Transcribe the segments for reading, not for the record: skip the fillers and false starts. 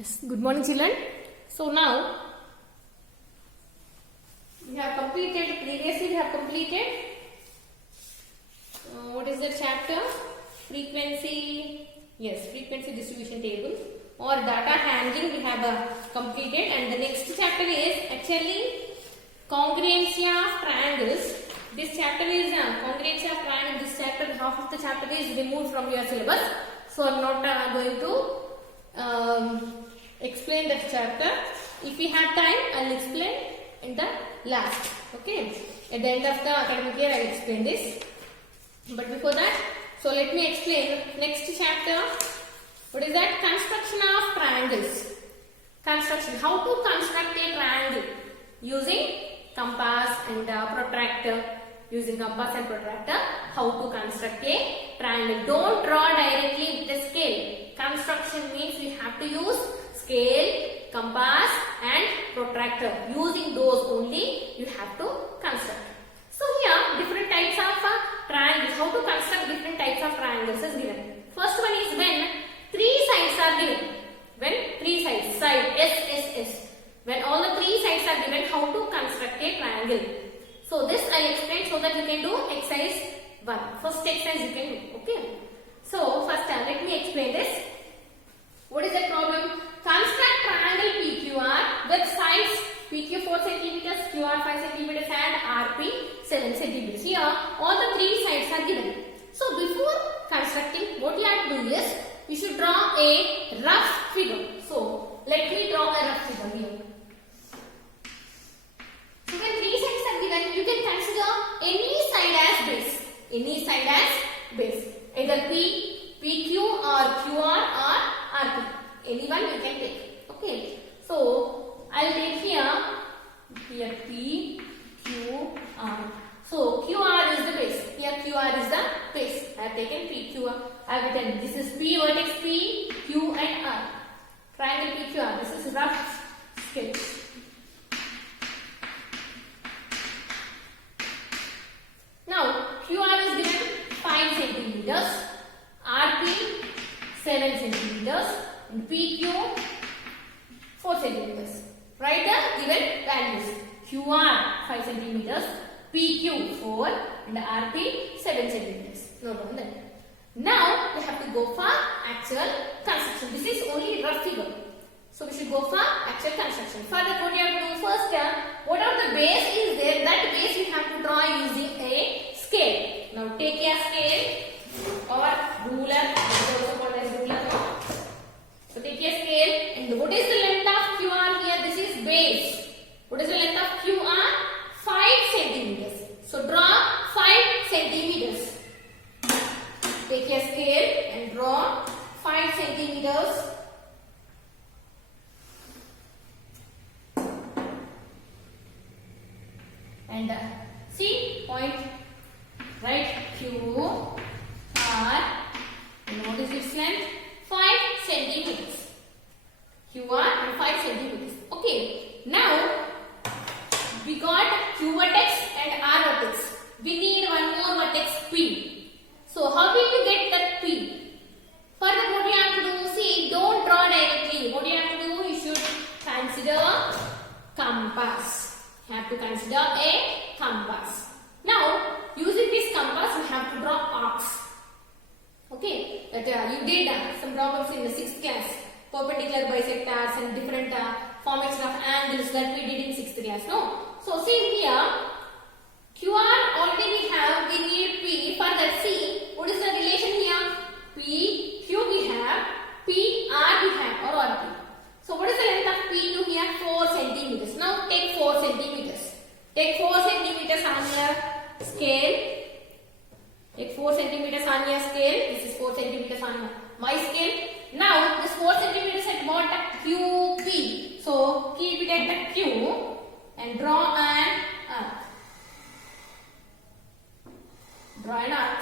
Yes, good morning children. So now we have completed, previously we have completed what is the chapter? Frequency, yes, frequency distribution table or data handling we have completed, and the next chapter is actually congruency of triangles. This chapter is congruency of triangle. This chapter, half of the chapter is removed from your syllabus, so I am not going to explain that chapter. If we have time, I will explain in the last. Okay, at the end of the academic year, I will explain this. But before that, so let me explain next chapter. What is that? Construction of triangles. Construction. How to construct a triangle using compass and protractor. Using compass and protractor, how to construct a triangle. Don't draw directly with the scale. Construction means we have to use scale, compass and protractor. Using those only you have to construct. So here different types of triangles. How to construct different types of triangles is given. First one is when three sides are given. When three sides, side S, S, S. When all the three sides are given, how to construct a triangle. So this I will explain so that you can do exercise 1. First exercise you can do. Okay. So first let me explain this. What is the problem? Construct triangle PQR with sides PQ 4 cm, QR 5 cm and RP 7 cm. Here all the three sides are given. So before constructing, what you have to do is you should draw a rough figure. So let me draw a rough figure here. So when three sides are given, you can consider any side as base. Any side as base. Either P, PQ or QR or RP. Anyone you can take. Okay. So I will take here P, Q, R. So QR is the base. Here QR is the base. I have taken P, Q, R. I have written this is P vertex P, Q and R. Triangle PQR. This is rough sketch. Now QR is given 5 centimeters, RP 7 centimeters, and PQ 4 centimeters. Write the given values. QR 5 centimeters, PQ 4 and RP 7 centimeters. Note on that. Now we have to go for actual construction. This is only rough figure. So we should go for actual construction. For that, what you have to do first, whatever the base is there, that base we have to draw using a scale. Now take a scale or ruler. This is also called as ruler. So take a scale, and what is the length of QR here? This is base. What is the length of QR? 5 centimeters. So draw 5 centimeters. Take a scale and draw 5 centimeters. And see point, right? Q, R, and what is its length? 5 centimeters. QR and 5 centimeters. Okay. Now we got Q vertex and R vertex. We need one more vertex P. So how will we get that P? For that, what you have to do? See, don't draw directly. What you have to do? You should consider compass. You have to consider a compass. Now, using this compass, you have to draw arcs. Okay, that you did some problems in the 6th class. Perpendicular bisectors and different formation of angles that we did in 6th class. No? So, see here, QR already we have, we need P. For that, see, what is the relation here? P, Q we have, P, R we have, or RP. So, what is the length of PQ here? 4 centimeters. Now, take 4 centimeters. Take 4 centimeters on your scale. Take 4 centimeters on your scale. This is 4 centimeters on my scale. Now, this 4 centimeters at what? QP. So, keep it at the Q and draw an arc. Draw an arc.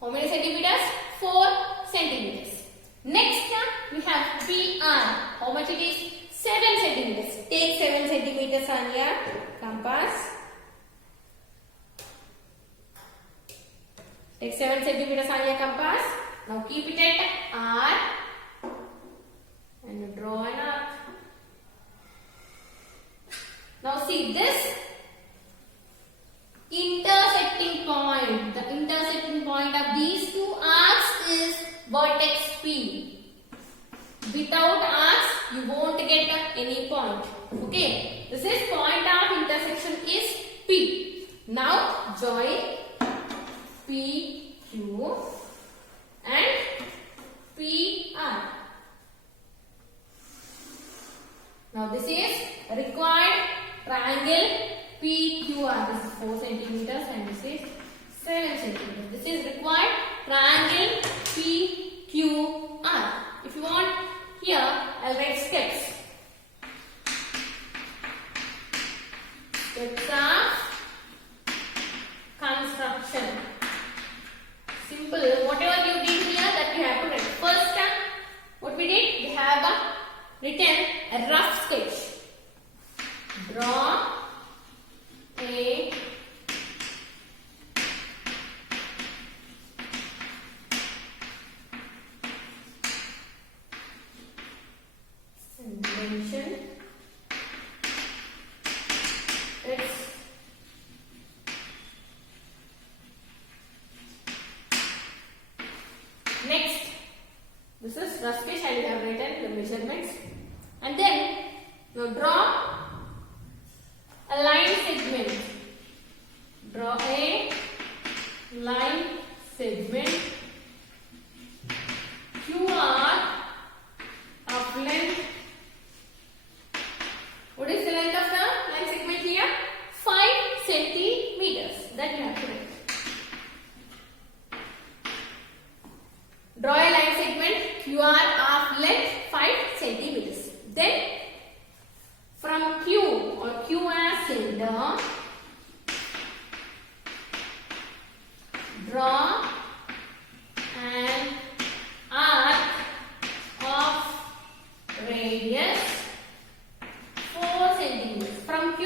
How many centimeters? 4 centimeters. Next, we have PR. How much it is? 7 centimeters. Take 7 centimeters on your compass. Take 7 centimeters on your compass. Now keep it at R you draw an arc. Now see this intersecting point. The intersecting point of these two arcs is vertex P. Without arcs, you won't get any point. Okay, this is point of intersection is P. Now join PQ and PR. Now this is required triangle PQR. This is 4 centimeters and this is 7 centimeters. This is required triangle PQR. If you want, here I'll write steps. Steps of construction. Simple. Whatever you did here, that you have to write. First, what we did? We have written a rough sketch. Draw a dimension. Next, this is rough sketch and we have written the measurements. And then, now draw a line segment. Draw a line segment QR of length. What is the length of the line segment here? 5 centimeters. That you have to write. Draw a line segment QR of length 5 centimeters. Then from Q or Q as center, draw an arc of radius 4 centimeters. From Q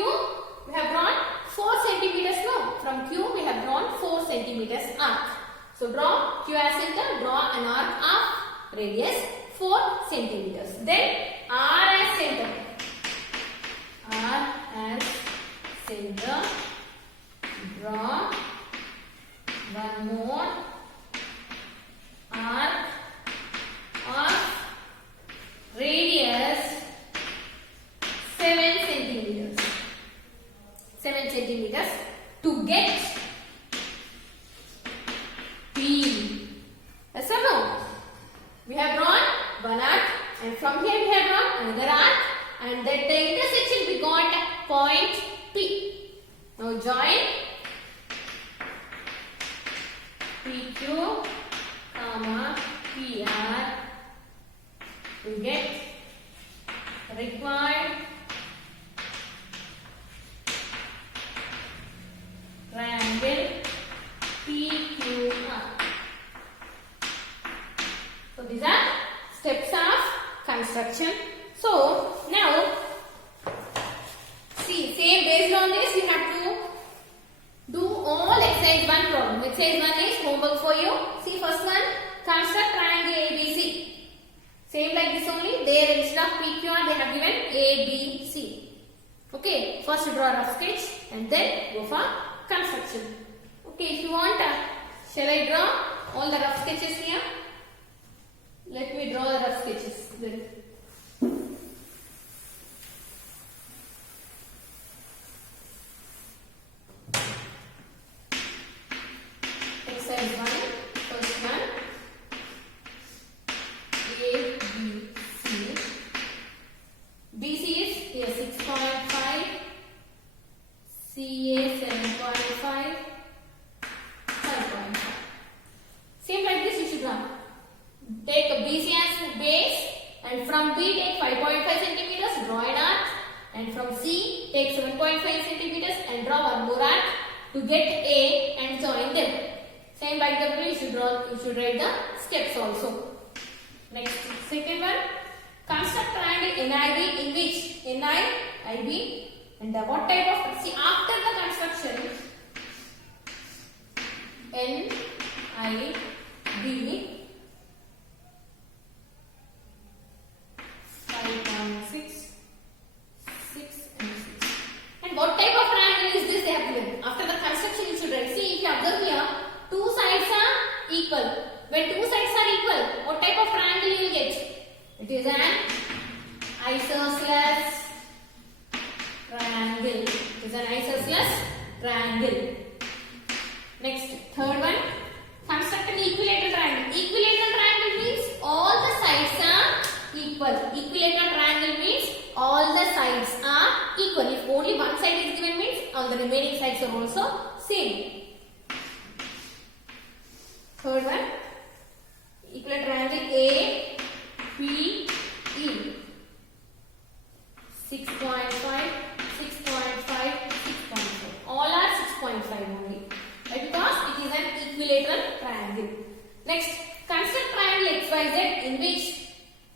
we have drawn 4 centimeters. No, from Q we have drawn 4 centimeters arc. So draw Q as center, draw an arc of radius 4 centimeters. Then R as center. R as center. Draw one more arc of radius 7 centimeters. 7 centimeters to get P. Yes or no? We have drawn one arc and from here we have drawn another arc and at the intersection we got point P. Now join PQ, PR to get required triangle PQR. So these are steps of construction. So now see, same based on this you have to do all exercise 1 problem. Exercise 1 is homework for you. See first one, construct triangle ABC. Same like this only. There instead of PQR they have given ABC. Okay, first draw a rough sketch and then go for construction. Okay, if you want, shall I draw all the rough sketches here? Let me draw the rough sketches then. Exercise 1, first one, A, B, C. BC is here 6.5, CA 7.5, 5.5. Same like this you should draw. Take BC as base and from B take 5.5 centimeters, draw an arc, and from C take 7.5 centimeters and draw one more arc to get A and join them. Same like the way you should write the steps also. Next, second one, construct triangle NIB in which NIB and what type of, see after the construction NIB 5 equal. When two sides are equal, what type of triangle you will get? It is an isosceles triangle. It is an isosceles triangle. Next, third one. Construct an equilateral triangle. Equilateral triangle means all the sides are equal. Equilateral triangle means all the sides are equal. If only one side is given means all the remaining sides are also same. Third one. Equilateral triangle A, P, E. 6.5, 6.5, 6.5. All are 6.5 only. Right? Because it is an equilateral triangle. Next, construct triangle XYZ in which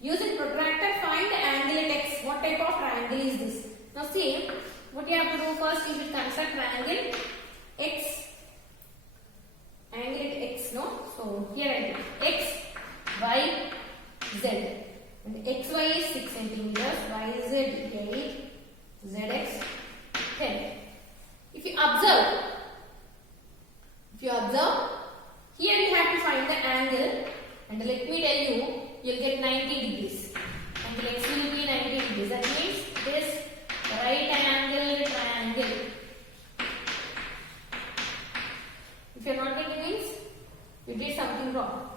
using protractor find the angle at X. What type of triangle is this? Now see, what you have to do first, you will construct triangle X. Angle at X, no? So here I do X, Y, Z. And XY is 6 centimeters, YZ 8, ZX 10. If you observe, here you have to find the angle, and let me tell you, you'll get 90 degrees. Angle X will be 90 degrees. That means this right angle triangle. If you are not getting this, you did something wrong.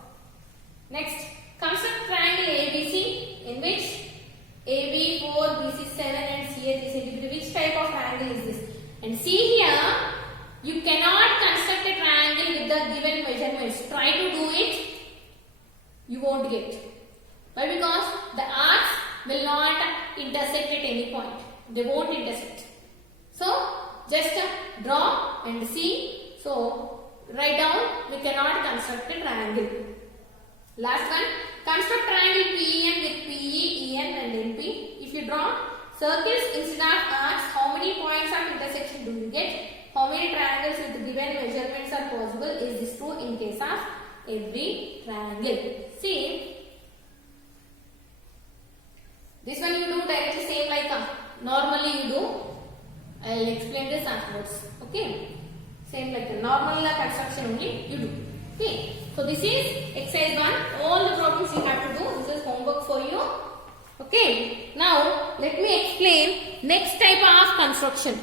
Next, construct triangle ABC in which AB 4, BC 7 and CA 3 centimeter. Which type of triangle is this? And see here, you cannot construct a triangle with the given measurements. Try to do it, you won't get. Why? Because the arcs will not intersect at any point. They won't intersect. So, just draw and see. So, write down, we cannot construct a triangle. Last one, construct triangle PEN with PE, EN and NP. If you draw circles instead of arcs, how many points of intersection do you get? How many triangles with given measurements are possible? Is this true in case of every triangle? See, this one you do directly same like normally you do. I will explain this afterwards. Okay, same like the normal construction only you do. Okay, so this is exercise 1. All the problems you have to do. This is homework for you. Okay, now let me explain next type of construction.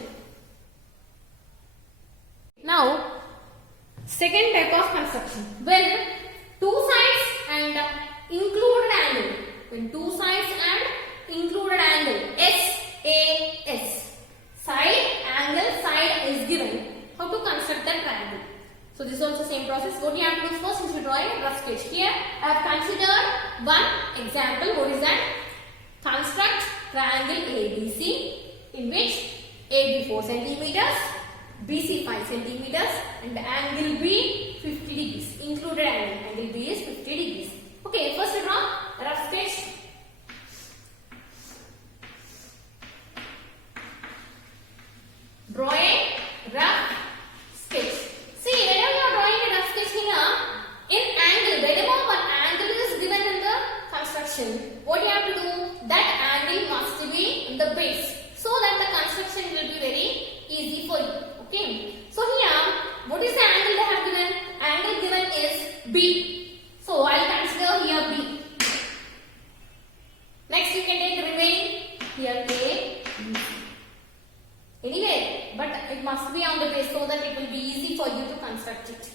Now, second type of construction. When two sides and included angle. When two sides and included angle. SAS. Side, angle, side is given. How to construct that triangle? So this is also same process. What you have to do first is to draw a rough sketch. Here I have considered one example. What is that? Construct triangle ABC in which AB 4 centimeters, BC 5 centimeters and angle B 50 degrees. Included angle. Angle B is 50 degrees. Okay, first draw a rough sketch. Draw a rough sketch. See, whenever you are drawing a rough sketch here, in angle, whenever one angle is given in the construction, what you have to do, that angle must be in the base, so that the construction will be very easy for you. Okay. So here, what is the angle they have given? Angle given is B. So I will consider here B. Next you can take remaining here A, B, C. Anyway, but it must be on the base so that it will be easy for you to construct it.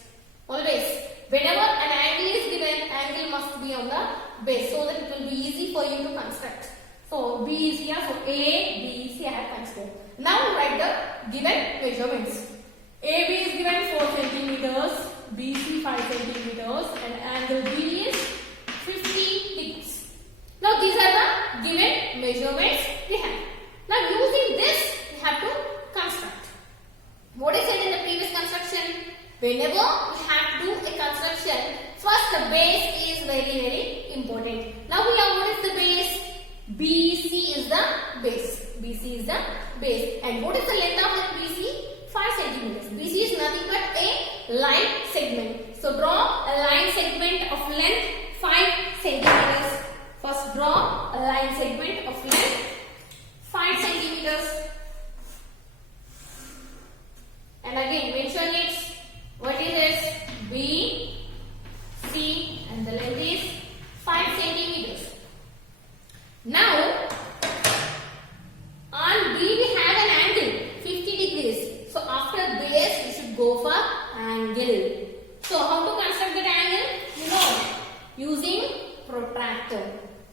Always, whenever an angle is given, angle must be on the base so that it will be easy for you to construct. So B is here, so A, B, C I have considered. Now write the given measurements. AB is given 4 centimeters, BC 5 centimeters and angle B is 50 degrees. Now these are the given measurements we have. Now using this we have to construct. What is said in the previous construction? Whenever we have to do a construction, first the base is very important. Now here what is the base? BC is the base. BC is the base. And what is the length of the BC? 5 centimeters. BC is nothing but a line segment. So draw a line segment of length 5 centimeters. First draw a line segment of length 5 centimeters. And again mention it. What is this? B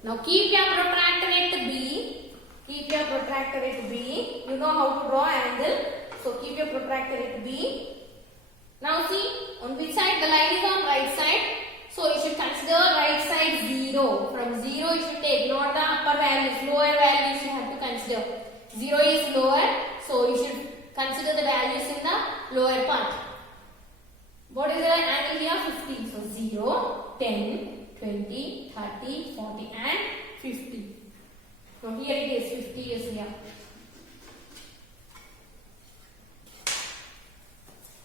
Now keep your protractor at B. Keep your protractor at B. You know how to draw angle. So keep your protractor at B. Now see on which side the line is on right side. So you should consider right side 0. From 0 you should take, not the upper values, lower values you have to consider. 0 is lower, so you should consider the values in the lower part. What is the angle here? 50. So 0, 10, 20, 30, 40 and 50. Now here it is 50 is here.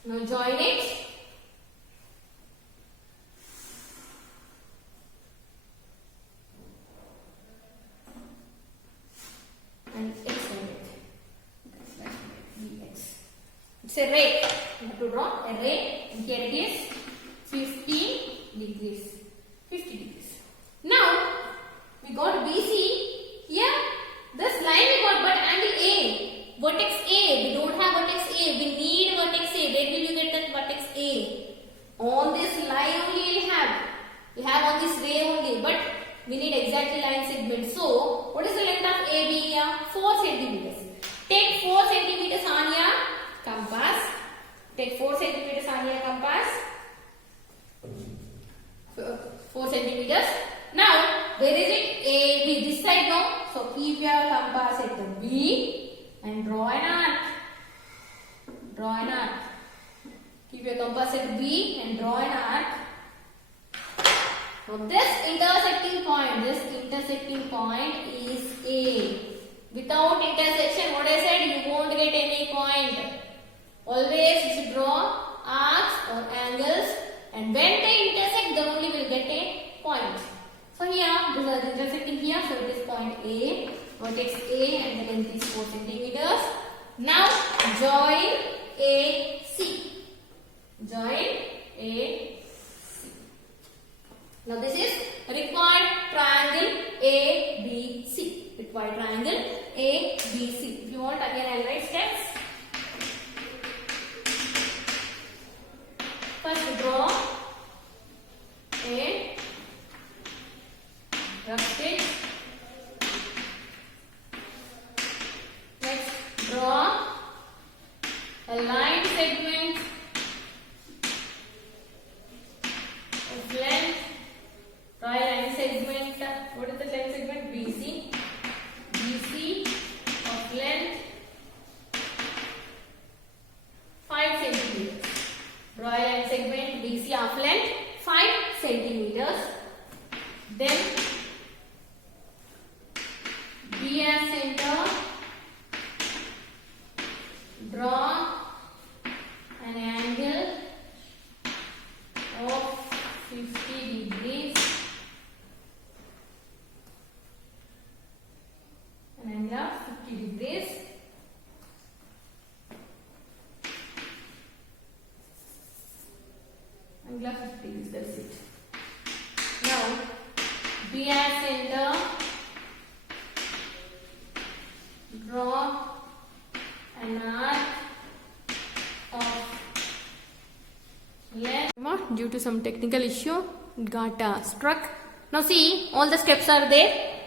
Now join it. And extend it. It's a ray. You have to draw a ray. And here it is 50 degrees. 50 degrees. Now we got BC. Here this line we got, but angle A. Vertex A. We don't have vertex A. We need vertex A. Where will you get that vertex A? On this line only we have. We have on this ray only, but we need exactly line segment. So what is the length of AB here? 4 centimeters. Take 4 centimeters on your compass. Take 4 centimeters on your compass. 4 centimeters. Now, where is it? AB. This side no. So keep your compass at the B and draw an arc. Draw an arc. Keep your compass at B and draw an arc. Now this intersecting point is A. Without intersection, what I said, you won't get any point. Always you should draw arcs or angles, and when they intersect, then only will get a point. So here, this is intersecting here, so it is point A, vertex A, and the length is 4 centimeters. Now join AC. Join AC. Now this is required triangle ABC. Required triangle ABC. If you want, again I'll write steps. First draw a rough stitch. Next draw a line segment of length. Draw a line segment. What is the line segment? BC. BC of length 5 centimeters. Draw a line segment BC of length 5 centimeters. Then B as center. Draw an angle of 50 degrees. An angle of 50 degrees. Angle of 50 degrees, that's it. Now, B as center. Draw an arc of length. Due to some technical issue, it got struck. Now see, all the steps are there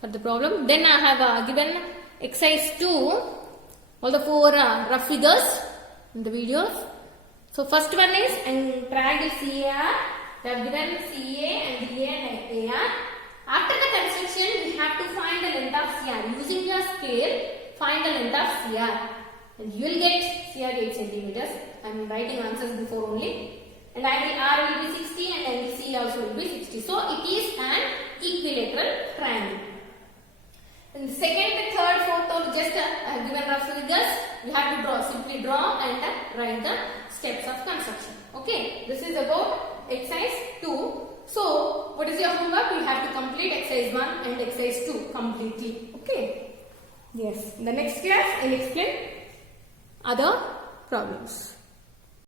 for the problem. Then I have given exercise 2, all the 4 rough figures in the videos. So first one is in triangle CAR. They have given CA and DA and AR. After the construction, we have to find the length of CR. Using your scale, find the length of CR. And you will get CR 8 centimeters. I am writing answers before only. And angle R will be 60 and angle C also will be 60. So it is an equilateral triangle. In second, third, fourth, or just given rough figures, you have to draw. Simply draw and write the steps of construction. Okay, this is about exercise 2. So, what is your homework? You have to complete exercise 1 and exercise 2 completely. Okay. Yes. In the next class, I will explain other problems.